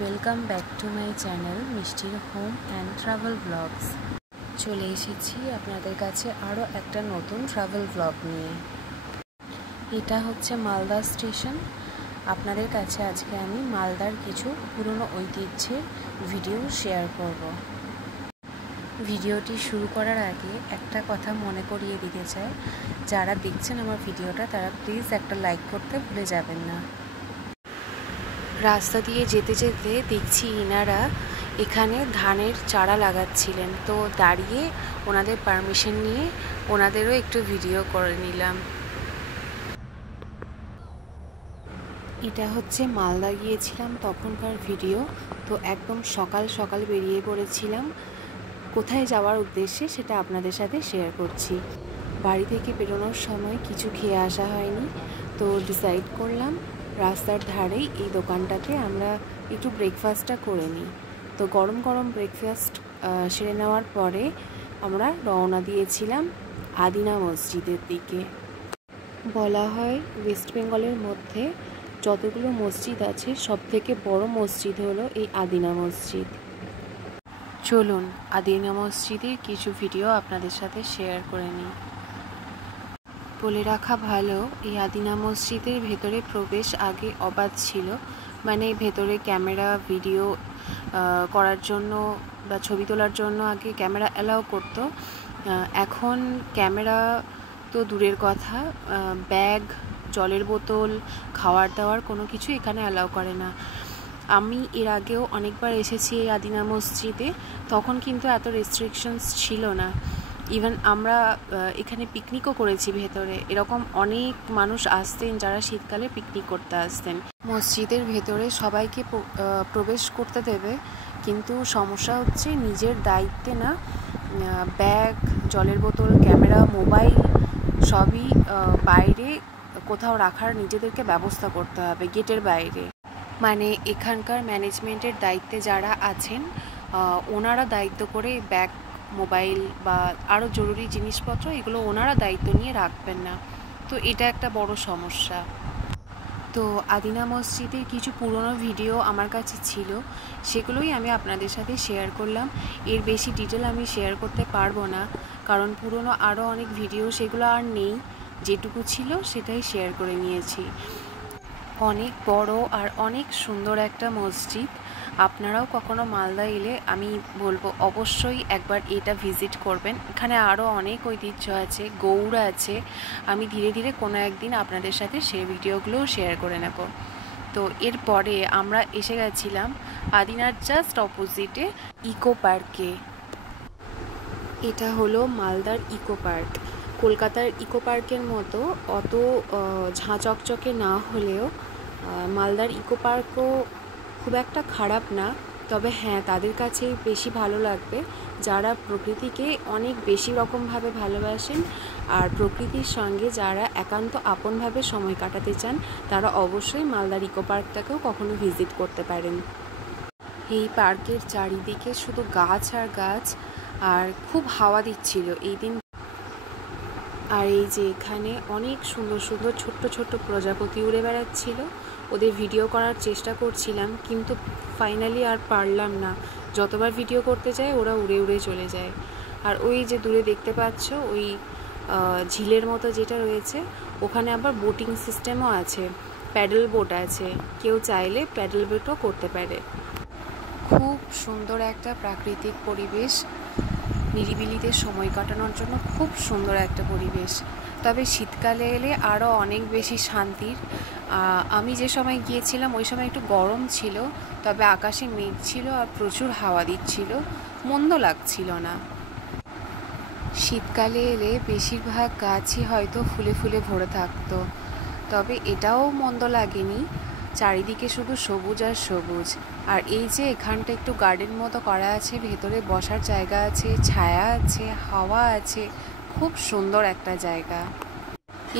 Welcome back to my channel মিষ্টির home and travel blogs. চলে এসেছি আপনাদের কাছে আরও একটা নতুন ট্রাভেল ব্লগ নিয়ে। এটা হচ্ছে মালদা স্টেশন। আপনাদের কাছে আজকে আমি মালদার কিছু পুরনো ঐতিহ্যের ভিডিও শেয়ার করব। ভিডিওটি শুরু করার আগে একটা কথা মনে করিয়ে দিতে চাই, যারা দেখছেন আমার ভিডিওটা তারা প্লিজ একটা লাইক করতে ভুলে যাবেন না। রাস্তা দিয়ে যেতে যেতে দেখছি ইনারা এখানে ধানের চারা লাগাচ্ছিলেন, তো দাঁড়িয়ে ওনাদের পারমিশন নিয়ে ওনাদেরও একটু ভিডিও করে নিলাম। এটা হচ্ছে মালদা গিয়েছিলাম তখনকার ভিডিও। তো একদম সকাল সকাল বেরিয়ে পড়েছিলাম। কোথায় যাওয়ার উদ্দেশ্যে সেটা আপনাদের সাথে শেয়ার করছি। বাড়ি থেকে বেরোনোর সময় কিছু খেয়ে আসা হয়নি, তো ডিসাইড করলাম রাস্তার ধারেই এই দোকানটাতে আমরা একটু ব্রেকফাস্টটা করে নিই। তো গরম গরম ব্রেকফাস্ট সেরে নেওয়ার পরে আমরা রওনা দিয়েছিলাম আদিনা মসজিদের দিকে। বলা হয় ওয়েস্ট বেঙ্গলের মধ্যে যতগুলো মসজিদ আছে সবথেকে বড় মসজিদ হলো এই আদিনা মসজিদ। চলুন আদিনা মসজিদের কিছু ভিডিও আপনাদের সাথে শেয়ার করে নিই। বলে রাখা ভালো, এই আদিনা মসজিদের ভেতরে প্রবেশ আগে অবাধ ছিল, মানে ভেতরে ক্যামেরা ভিডিও করার জন্য বা ছবি তোলার জন্য আগে ক্যামেরা অ্যালাউ করতো। এখন ক্যামেরা তো দূরের কথা, ব্যাগ, জলের বোতল, খাওয়ার দাওয়ার কোনো কিছু এখানে অ্যালাউ করে না। আমি এর আগেও অনেকবার এসেছি এই আদিনা মসজিদে, তখন কিন্তু এত রেস্ট্রিকশনস ছিল না। ইভেন আমরা এখানে পিকনিকও করেছি ভেতরে। এরকম অনেক মানুষ আসতেন যারা শীতকালে পিকনিক করতে আসতেন। মসজিদের ভেতরে সবাইকে প্রবেশ করতে দেবে, কিন্তু সমস্যা হচ্ছে নিজের দায়িত্বে না ব্যাগ, জলের বোতল, ক্যামেরা, মোবাইল সবই বাইরে কোথাও রাখার নিজেদেরকে ব্যবস্থা করতে হবে গেটের বাইরে। মানে এখানকার ম্যানেজমেন্টের দায়িত্বে যারা আছেন ওনারা দায়িত্ব করে ব্যাগ, মোবাইল বা আরও জরুরি জিনিসপত্র এগুলো ওনারা দায়িত্ব নিয়ে রাখবেন না। তো এটা একটা বড় সমস্যা। তো আদিনা মসজিদের কিছু পুরনো ভিডিও আমার কাছে ছিল, সেগুলোই আমি আপনাদের সাথে শেয়ার করলাম। এর বেশি ডিটেল আমি শেয়ার করতে পারবো না, কারণ পুরনো আরও অনেক ভিডিও সেগুলো আর নেই। যেটুকু ছিল সেটাই শেয়ার করে নিয়েছি। অনেক বড় আর অনেক সুন্দর একটা মসজিদ। আপনারাও কখনো মালদা এলে আমি বলবো অবশ্যই একবার এটা ভিজিট করবেন। এখানে আরও অনেক ঐতিহ্য আছে, গৌড় আছে। আমি ধীরে ধীরে কোনো একদিন আপনাদের সাথে সেই ভিডিওগুলোও শেয়ার করে নেব। তো এরপরে আমরা এসে গেছিলাম আদিনার জাস্ট অপোজিটে ইকো পার্কে। এটা হলো মালদার ইকো পার্ক। কলকাতার ইকো পার্কের মতো অত ঝাঁচকচকে না হলেও মালদার ইকো পার্কও খুব একটা খারাপ না। তবে হ্যাঁ, তাদের কাছে বেশি ভালো লাগবে যারা প্রকৃতিকে অনেক বেশি রকমভাবে ভালোবাসেন, আর প্রকৃতির সঙ্গে যারা একান্ত আপনভাবে সময় কাটাতে চান তারা অবশ্যই মালদার ইকো পার্কটাকেও কখনো ভিজিট করতে পারেন। এই পার্কের চারিদিকে শুধু গাছ আর গাছ, আর খুব হাওয়া দিচ্ছিল এই দিন। আর এই যে এখানে অনেক সুন্দর সুন্দর ছোট্ট ছোট্ট প্রজাপতি উড়ে বেড়াচ্ছিল। ওদের ভিডিও করার চেষ্টা করছিলাম, কিন্তু ফাইনালি আর পারলাম না। যতবার ভিডিও করতে যাই ওরা উড়ে উড়ে চলে যায়। আর ওই যে দূরে দেখতে পাচ্ছ ওই ঝিলের মতো যেটা রয়েছে, ওখানে আবার বোটিং সিস্টেমও আছে, প্যাডেল বোট আছে, কেউ চাইলে প্যাডেল বোটও করতে পারে। খুব সুন্দর একটা প্রাকৃতিক পরিবেশ, নিরিবিলিতে সময় কাটানোর জন্য খুব সুন্দর একটা পরিবেশ। তবে শীতকালে এলে আরও অনেক বেশি শান্তির। আমি যে সময় গিয়েছিলাম ওই সময় একটু গরম ছিল, তবে আকাশে মেঘ ছিল আর প্রচুর হাওয়া দিচ্ছিল, মন্দ লাগছিল না। শীতকালে এলে বেশিরভাগ গাছই হয়তো ফুলে ফুলে ভরে থাকতো, তবে এটাও মন্দ লাগেনি। চারিদিকে শুধু সবুজ আর সবুজ। আর এই যে এখানটা একটু গার্ডেন মতো করা আছে, ভেতরে বসার জায়গা আছে, ছায়া আছে, হাওয়া আছে, খুব সুন্দর একটা জায়গা।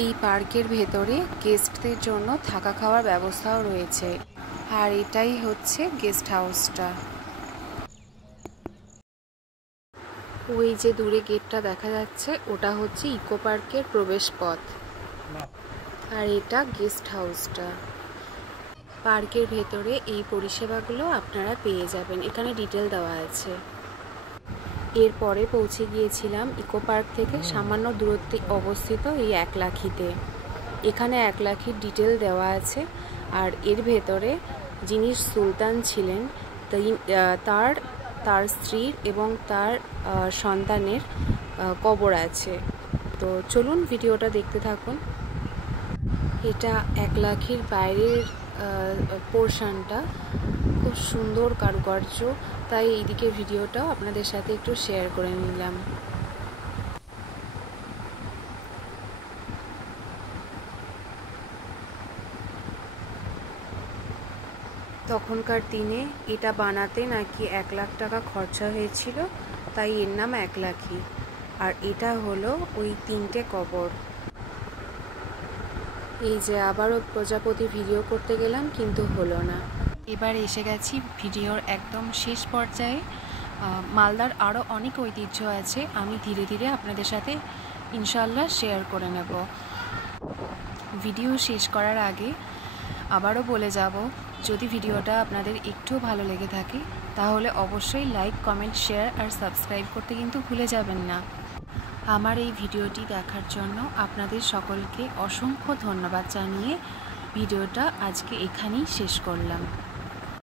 এই পার্কের ভেতরে গেস্টদের জন্য থাকা খাওয়ার ব্যবস্থাও রয়েছে, আর এটাই হচ্ছে গেস্ট হাউসটা। ওই যে দূরে গেটটা দেখা যাচ্ছে ওটা হচ্ছে ইকো পার্কের প্রবেশ পথ, আর এটা গেস্ট হাউসটা। পার্কের ভেতরে এই পরিষেবাগুলো আপনারা পেয়ে যাবেন, এখানে ডিটেল দেওয়া আছে। এরপরে পৌঁছে গিয়েছিলাম ইকো পার্ক থেকে সামান্য দূরত্বে অবস্থিত এই একলাখিতে। এখানে একলাখির ডিটেল দেওয়া আছে। আর এর ভেতরে যিনি সুলতান ছিলেন তার স্ত্রীর এবং তার সন্তানের কবর আছে। তো চলুন ভিডিওটা দেখতে থাকুন। এটা একলাখির বাইরের পোর্শনটা, খুব সুন্দর কারুকার্য, তাই এইদিকে ভিডিওটাও আপনাদের সাথে একটু শেয়ার করে নিলাম। তখনকার দিনে এটা বানাতে নাকি 1 লাখ টাকা খরচা হয়েছিল, তাই এর নাম একলাখি। আর এটা হলো ওই 3টে কবর। এই যে আবারও প্রজাপতি ভিডিও করতে গেলাম, কিন্তু হলো না। এবার এসে গেছি ভিডিওর একদম শেষ পর্যায়ে। মালদার আরও অনেক ঐতিহ্য আছে, আমি ধীরে ধীরে আপনাদের সাথে ইনশাল্লাহ শেয়ার করে নেব। ভিডিও শেষ করার আগে আবারও বলে যাব, যদি ভিডিওটা আপনাদের একটু ভালো লেগে থাকে তাহলে অবশ্যই লাইক, কমেন্ট, শেয়ার আর সাবস্ক্রাইব করতে কিন্তু ভুলে যাবেন না। আমার এই ভিডিওটি দেখার জন্য আপনাদের সকলকে অসংখ্য ধন্যবাদ জানিয়ে ভিডিওটা আজকে এখানেই শেষ করলাম।